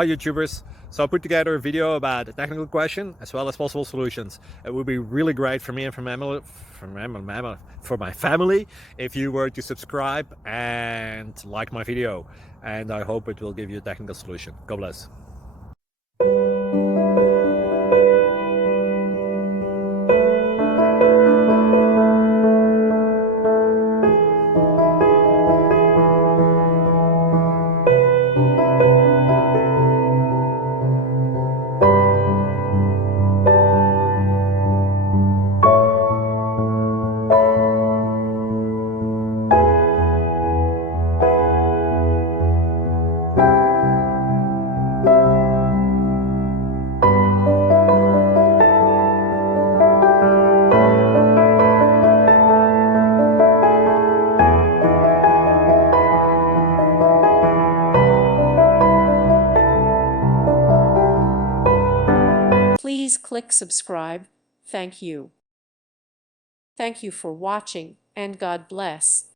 Hi YouTubers. So I put together a video about a technical question as well as possible solutions. It would be really great for me and for my family if you were to subscribe and like my video. And I hope it will give you a technical solution. God bless. Please click subscribe. Thank you. Thank you for watching, and God bless.